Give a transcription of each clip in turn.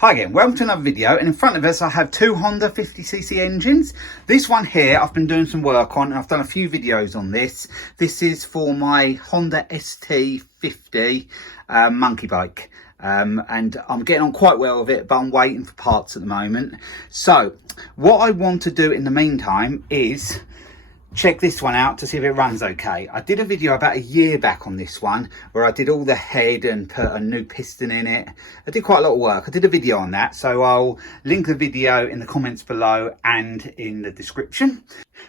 Hi again, welcome to another video, and in front of us I have two Honda 50cc engines. This one here I've been doing some work on and I've done a few videos on this. This is for my Honda ST50 monkey bike. And I'm getting on quite well with it, but I'm waiting for parts at the moment. So what I want to do in the meantime is check this one out to see if it runs okay. I did a video about a year back on this one where I did all the head and put a new piston in it. I did quite a lot of work. I did a video on that, so I'll link the video in the comments below and in the description.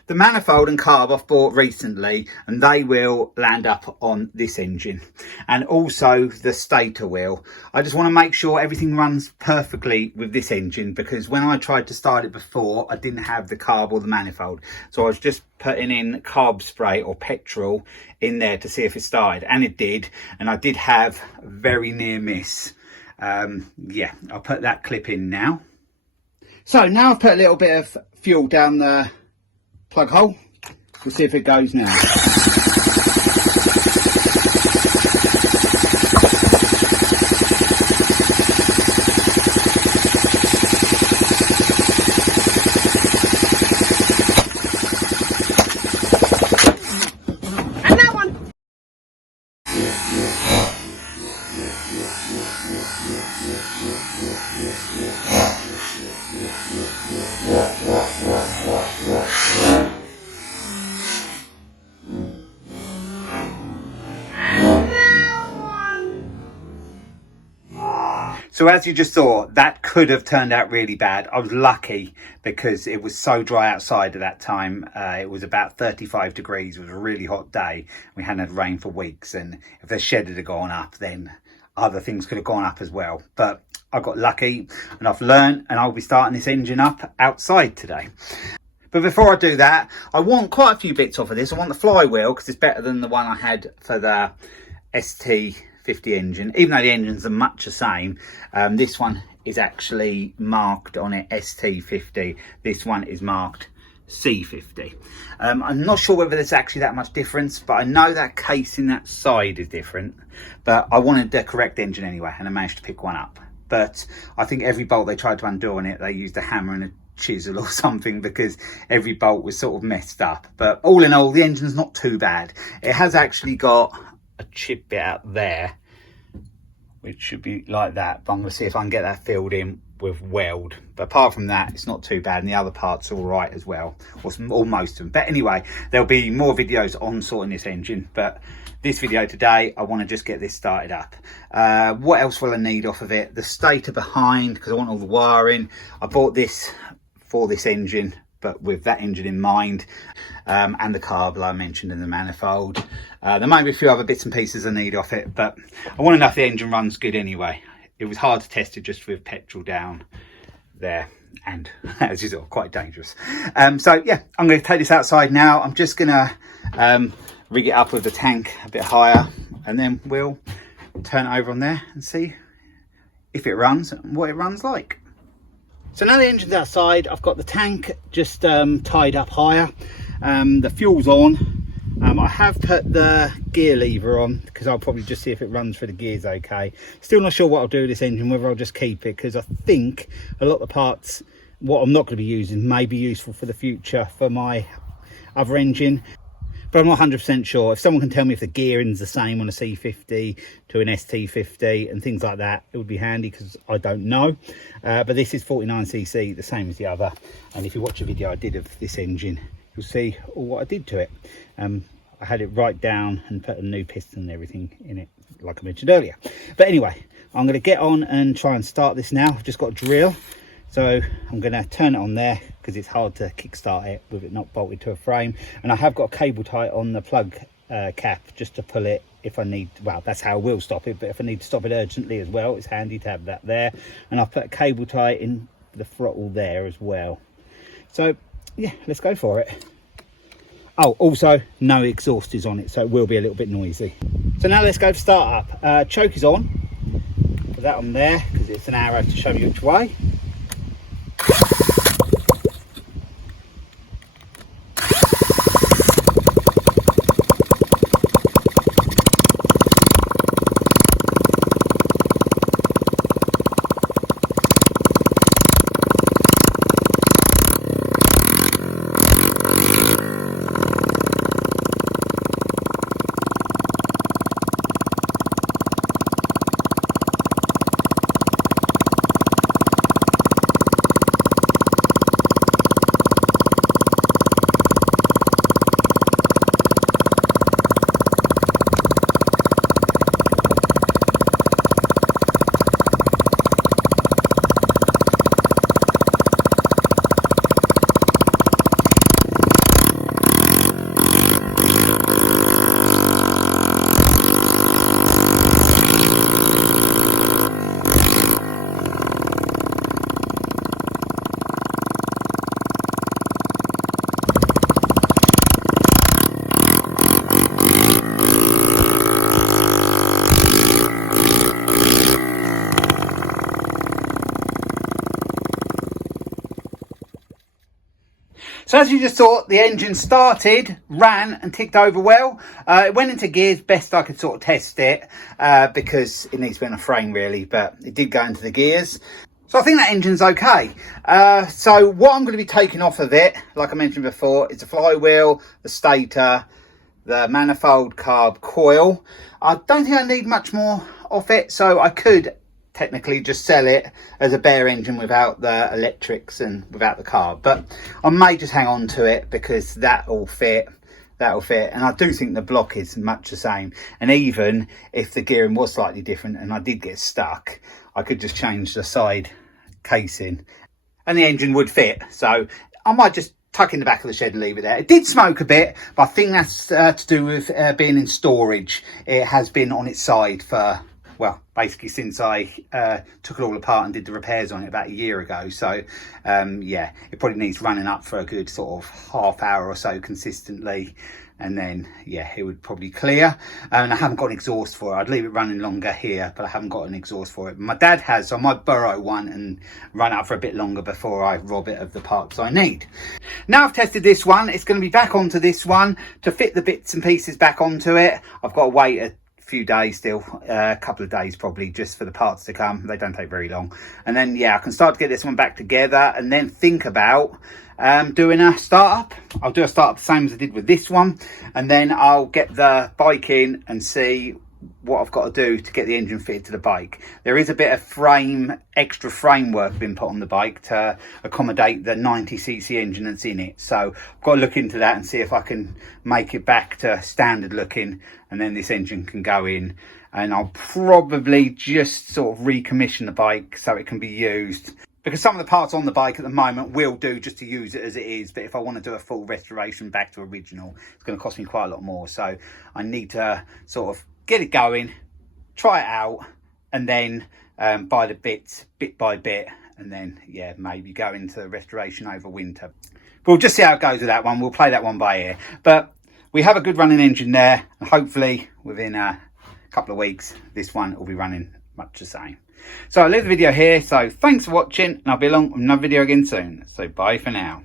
The manifold and carb I've bought recently, and they will land up on this engine, and also the stator wheel. I just want to make sure everything runs perfectly with this engine, because when I tried to start it before I didn't have the carb or the manifold, so I was just putting in carb spray or petrol in there to see if it started, and it did, and I did have a very near miss. Yeah, I'll put that clip in now. So now I've put a little bit of fuel down the plug hole. We'll see if it goes now. So as you just saw, that could have turned out really bad. I was lucky because it was so dry outside at that time. It was about 35 degrees. It was a really hot day. We hadn't had rain for weeks, and if the shed had gone up, then other things could have gone up as well. But I got lucky and I've learned, and I'll be starting this engine up outside today. But before I do that, I want quite a few bits off of this. I want the flywheel because it's better than the one I had for the ST50 engine, even though the engines are much the same. This one is actually marked on it ST50. This one is marked C50. I'm not sure whether there's actually that much difference, but I know that case in that side is different. But I wanted the correct engine anyway, and I managed to pick one up. But I think every bolt they tried to undo on it, they used a hammer and a chisel or something, because every bolt was sort of messed up. But all in all, the engine's not too bad. It has actually got a chip bit out there, which should be like that, but I'm going to see if I can get that filled in with weld. But apart from that, it's not too bad, and the other parts are all right as well, or most of them. But anyway, there'll be more videos on sorting this engine, but this video today, I want to just get this started up. What else will I need off of it? The stator behind, because I want all the wiring. I bought this for this engine, but with that engine in mind, and the carb like I mentioned, in the manifold. There might be a few other bits and pieces I need off it, but I want to know if the engine runs good anyway. It was hard to test it just with petrol down there, and as you saw, quite dangerous. So yeah, I'm going to take this outside now. I'm just going to rig it up with the tank a bit higher, and then we'll turn it over on there and see if it runs and what it runs like. So now the engine's outside, I've got the tank just tied up higher. The fuel's on. I have put the gear lever on because I'll probably just see if it runs for the gears okay. Still not sure what I'll do with this engine, whether I'll just keep it, because I think a lot of the parts, what I'm not going to be using, may be useful for the future for my other engine. But I'm not 100% sure. If someone can tell me if the gearing's the same on a C50 to an ST50 and things like that, it would be handy, because I don't know. But this is 49cc, the same as the other. And if you watch a video I did of this engine, you'll see what I did to it. I had it right down and put a new piston and everything in it, like I mentioned earlier. But anyway, I'm going to get on and try and start this now. I've just got a drill. So I'm going to turn it on there, because it's hard to kickstart it with it not bolted to a frame. And I have got a cable tie on the plug cap just to pull it if I need. Well, that's how I will stop it, but if I need to stop it urgently as well, it's handy to have that there. And I've put a cable tie in the throttle there as well. So yeah, let's go for it. Oh, also no exhaust is on it, so it will be a little bit noisy. So now let's go to start up. Choke is on. Put that on there because it's an arrow to show you which way. So as you just saw, the engine started, ran and ticked over well. It went into gears, best I could sort of test it because it needs to be on a frame really, but it did go into the gears. So I think that engine's okay. So what I'm going to be taking off of it, like I mentioned before, is the flywheel, the stator, the manifold carb coil. I don't think I need much more of it, so I could technically just sell it as a bare engine without the electrics and without the carb, but I may just hang on to it because that'll fit, and I do think the block is much the same, and even if the gearing was slightly different and I did get stuck, I could just change the side casing and the engine would fit. So I might just tuck in the back of the shed and leave it there. It did smoke a bit, but I think that's to do with being in storage. It has been on its side for, well, basically since I took it all apart and did the repairs on it about a year ago. So yeah, it probably needs running up for a good sort of half hour or so consistently, and then yeah, it would probably clear. And I haven't got an exhaust for it. I'd leave it running longer here, but I haven't got an exhaust for it. My dad has, so I might borrow one and run up for a bit longer before I rob it of the parts I need. Now I've tested this one, it's going to be back onto this one to fit the bits and pieces back onto it. I've got to wait a few days still, a couple of days probably, just for the parts to come. They don't take very long, and then yeah, I can start to get this one back together and then think about doing a startup. I'll do a startup the same as I did with this one, and then I'll get the bike in and see what I've got to do to get the engine fitted to the bike. There is a bit of extra framework being put on the bike to accommodate the 90cc engine that's in it, so I've got to look into that and see if I can make it back to standard looking, and then this engine can go in, and I'll probably just sort of recommission the bike so it can be used, because some of the parts on the bike at the moment will do just to use it as it is, but if I want to do a full restoration back to original, it's going to cost me quite a lot more. So I need to sort of get it going, try it out, and then buy the bits bit by bit, and then yeah, maybe go into restoration over winter. But we'll just see how it goes with that one. We'll play that one by ear, but we have a good running engine there, and hopefully within a couple of weeks this one will be running much the same. So I'll leave the video here, so thanks for watching, and I'll be along with another video again soon. So bye for now.